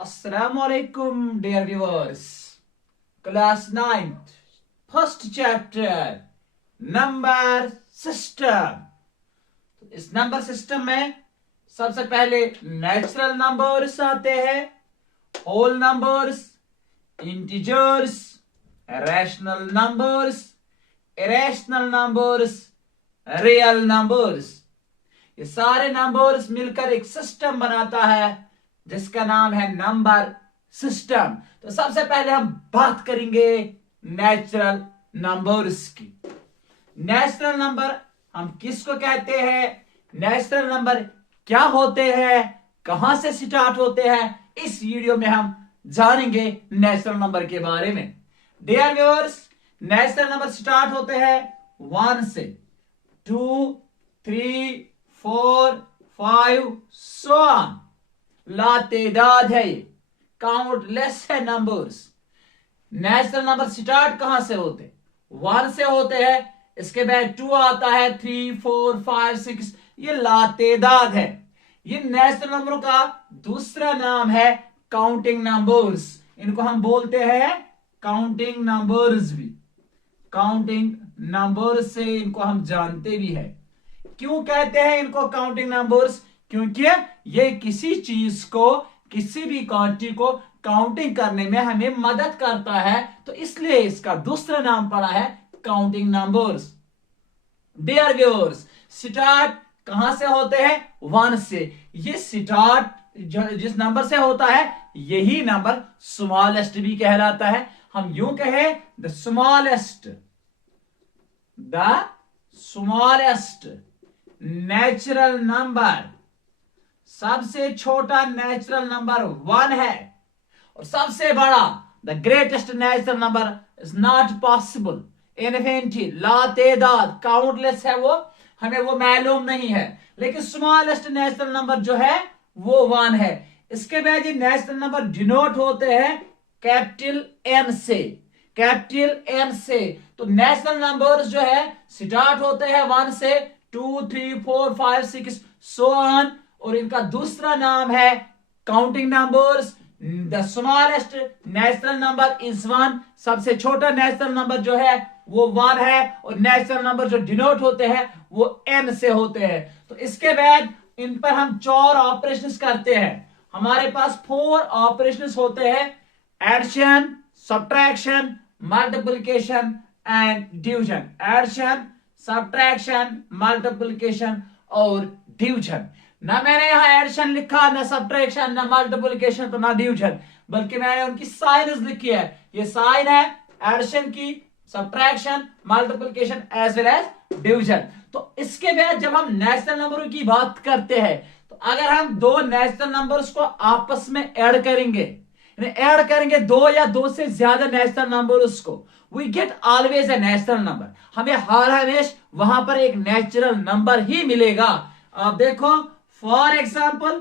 Assalamualaikum, dear viewers. Class 9th, first chapter, number system. इस number system में सबसे पहले नेचुरल नंबर्स आते हैं, whole numbers, integers, rational numbers, irrational numbers, real numbers. ये सारे नंबर्स मिलकर एक सिस्टम बनाता है जिसका नाम है नंबर सिस्टम। तो सबसे पहले हम बात करेंगे नेचुरल नंबर्स की। नेचुरल नंबर हम किसको कहते हैं, नेचुरल नंबर क्या होते हैं, कहां से स्टार्ट होते हैं, इस वीडियो में हम जानेंगे नेचुरल नंबर के बारे में। Dear viewers, natural number start होते हैं 1 से, 2, 3, 4, 5 सो ऑन। लातेदाद है ये, काउंटलेस है नंबर्स। नेचुरल नंबर स्टार्ट कहां से होते, 1 से होते हैं, इसके बाद 2 आता है, 3, 4, 5, 6, ये लातेदाद है। ये नेचुरल नंबरों का दूसरा नाम है काउंटिंग नंबर्स। इनको हम बोलते हैं काउंटिंग नंबर्स भी। काउंटिंग नंबर्स से इनको हम जानते भी हैं। क्यों कहते हैं इनको काउंटिंग नंबर्स? क्योंकि ये किसी चीज को, किसी भी क्वांटिटी को काउंटिंग करने में हमें मदद करता है, तो इसलिए इसका दूसरा नाम पड़ा है counting numbers. Dear viewers, start कहां से होते हैं, 1 से। ये स्टार्ट जिस नंबर से होता है यही नंबर स्मॉलेस्ट भी कहलाता है। हम यूं कहें द स्मॉलेस्ट नेचुरल नंबर, सबसे छोटा नेचुरल नंबर 1 है, और सबसे बड़ा the greatest natural number is not possible, infinity, लातेदाद, काउंटलेस है वो, हमें वो मालूम नहीं है। लेकिन स्मॉलेस्ट नेचुरल नंबर जो है वो 1 है। इसके बाद ये नेचुरल नंबर डिनोट होते हैं कैपिटल एन से, कैपिटल एन से। तो नेचुरल नंबर्स जो है स्टार्ट होते हैं 1 से, 2, 3, 4, 5, 6 सो ऑन, और इनका दूसरा नाम है counting numbers. The smallest natural number is 1, सबसे छोटा नेचुरल नंबर जो है वो 1 है, और नेचुरल नंबर जो डिनोट होते हैं वो n से होते हैं। तो इसके बाद इन पर हम 4 ऑपरेशंस करते हैं। हमारे पास 4 ऑपरेशंस होते हैं, addition, subtraction, multiplication and division. Addition, subtraction, multiplication और डिवीजन। ना मैंने यहां एडिशन लिखा, ना सब्ट्रैक्शन, ना मल्टीप्लिकेशन, तो ना डिवीजन, बल्कि मैंने उनकी साइन्स लिखी है। ये साइन है एडिशन की, subtraction, multiplication as well as division. तो इसके बाद जब हम नेचुरल नंबरों की बात करते हैं, तो अगर हम 2 नेचुरल नंबर्स को आपस में ऐड करेंगे, 2 या 2 से ज्यादा नेचुरल नंबर्स को, we get always a natural number. हमें हर हमेशा वहां पर एक नेचुरल नंबर ही मिलेगा। आप देखो, फॉर एग्जाम्पल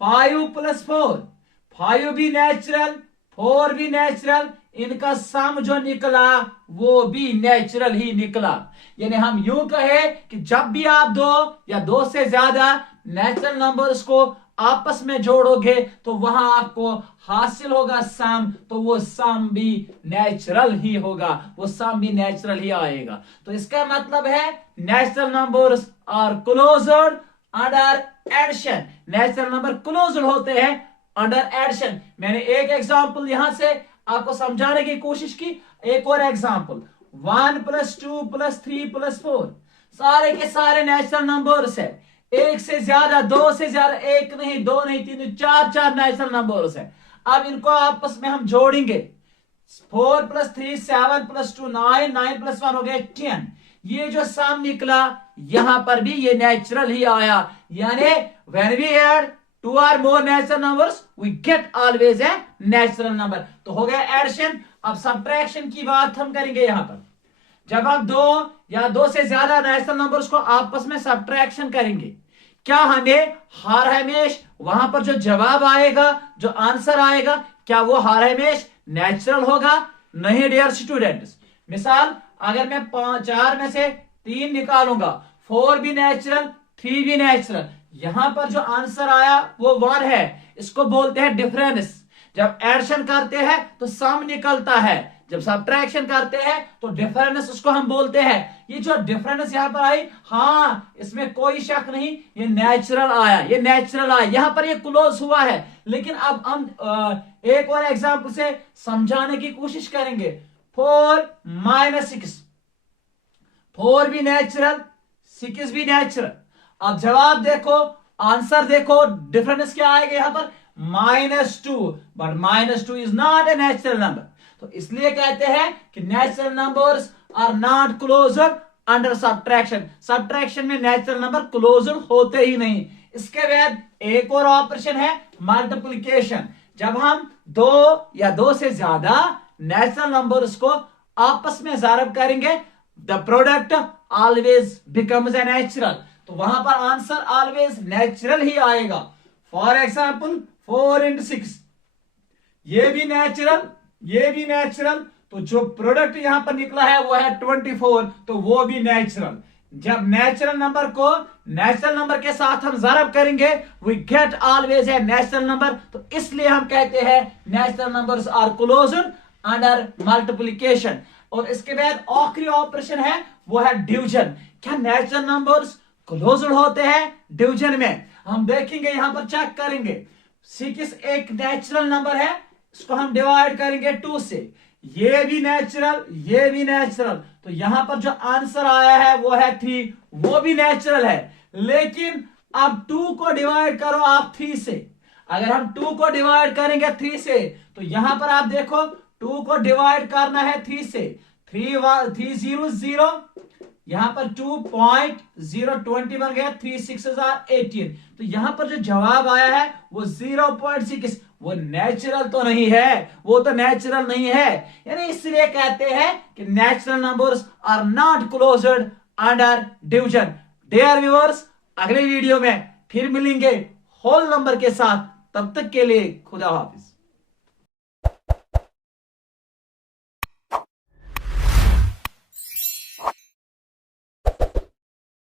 5 + 4, 5 भी नेचुरल, 4 भी नेचुरल, इनका सम जो निकला वो भी नेचुरल ही निकला। यानी हम यूं कहे कि जब भी आप 2 या 2 से ज्यादा नेचुरल नंबर्स को आपस में जोड़ोगे तो वहां आपको हासिल होगा सम, तो वो सम भी नेचुरल ही होगा, वो सम भी नेचुरल ही आएगा। तो इसका मतलब है natural numbers are closed under addition. Natural number closed होते हैं अंडर एडिशन। मैंने एक एग्जांपल यहां से आपको समझाने की कोशिश की। एक और एग्जांपल, 1 + 2 + 3 + 4, सारे के सारे नेचुरल नंबर्स है। एक से ज्यादा, 2 से ज्यादा, एक नहीं, 2 नहीं, 3, 4 नेचुरल नंबर्स है। अब इनको आपस में हम जोड़ेंगे, 4 + 3 7 + 2 9, 9 + 1 हो गया 10। ये जो सम निकला यहां पर भी ये नेचुरल ही आया। यानी when we add 2 or more natural numbers we get always a natural number। तो हो गया एडिशन। अब सब्ट्रैक्शन की बात हम करेंगे। यहां पर जब हम 2 या 2 से ज्यादा नेचुरल नंबर्स को आपस में सब्ट्रैक्शन करेंगे, क्या हमें हर हमेशा वहां पर जो जवाब आएगा, जो आंसर आएगा, क्या वो हर हमेशा नेचुरल होगा? नहीं डियर स्टूडेंट्स। मिसाल, अगर मैं 4 में से 3 निकालूंगा, 4 भी नेचुरल, 3 भी नेचुरल, यहां पर जो आंसर आया वो 1 है, इसको बोलते हैं डिफरेंस। जब एडिशन करते हैं तो सम निकलता है, जब सब्ट्रैक्शन करते हैं तो डिफरेंस उसको हम बोलते हैं। ये जो डिफरेंस यहां पर आई, हाँ इसमें कोई शक नहीं, ये नेचुरल आया, ये नेचुरल आया, यहां पर ये क्लोज हुआ है। लेकिन अब हम एक और एग्जांपल से समझाने की कोशिश करेंगे। 4 - 6, 4 भी नेचुरल, 6 भी नेचुरल। अब जवाब देखो, आंसर देखो, डिफरेंस क्या आएगा यहां पर, -2, but -2 is not a natural number. तो इसलिए कहते हैं कि natural numbers are not closed under subtraction. Subtraction में नेचुरल नंबर क्लोज्ड होते ही नहीं। इसके बाद एक और ऑपरेशन है मल्टीप्लिकेशन। जब हम 2 या 2 से ज्यादा नेचुरल नंबर्स को आपस में ज़ारब करेंगे, the product always becomes a natural. तो वहां पर आंसर ऑलवेज नेचुरल ही आएगा। फॉर एग्जाम्पल 4 × 6, ये भी नेचुरल, ये भी नेचुरल। तो जो प्रोडक्ट यहां पर निकला है वो है 24, तो वो भी नेचुरल। जब नेचुरल नंबर को नेचुरल नंबर के साथ हम ज़ारब करेंगे, we get always a natural number. तो इसलिए हम कहते हैं natural numbers are closed under multiplication. और इसके बाद आखिरी ऑपरेशन है वो है डिवीजन। क्या नेचुरल नंबर्स क्लोज्ड होते हैं डिवीजन में? हम देखेंगे, यहां पर चेक करेंगे। 6 एक नेचुरल नंबर है, इसको हम डिवाइड करेंगे 2 से, ये भी नेचुरल, ये भी नेचुरल। तो यहां पर जो आंसर आया है वो है 3, वो भी नेचुरल है। लेकिन अब 2 को डिवाइड करो आप 3 से। अगर हम 2 को डिवाइड करेंगे 3 से, तो यहां पर आप देखो 2 को डिवाइड करना है 3 से, 3 0 0, यहां पर 2.020 बन गया, 3 6 18। तो यहां पर जो जवाब आया है वो 0.6, वो नेचुरल तो नहीं है, वो तो नेचुरल नहीं है। यानी इसलिए कहते हैं कि natural numbers are not closed under division. Dear viewers, अगले वीडियो में फिर मिलेंगे होल नंबर के साथ। तब तक के लिए खुदा हाफिज।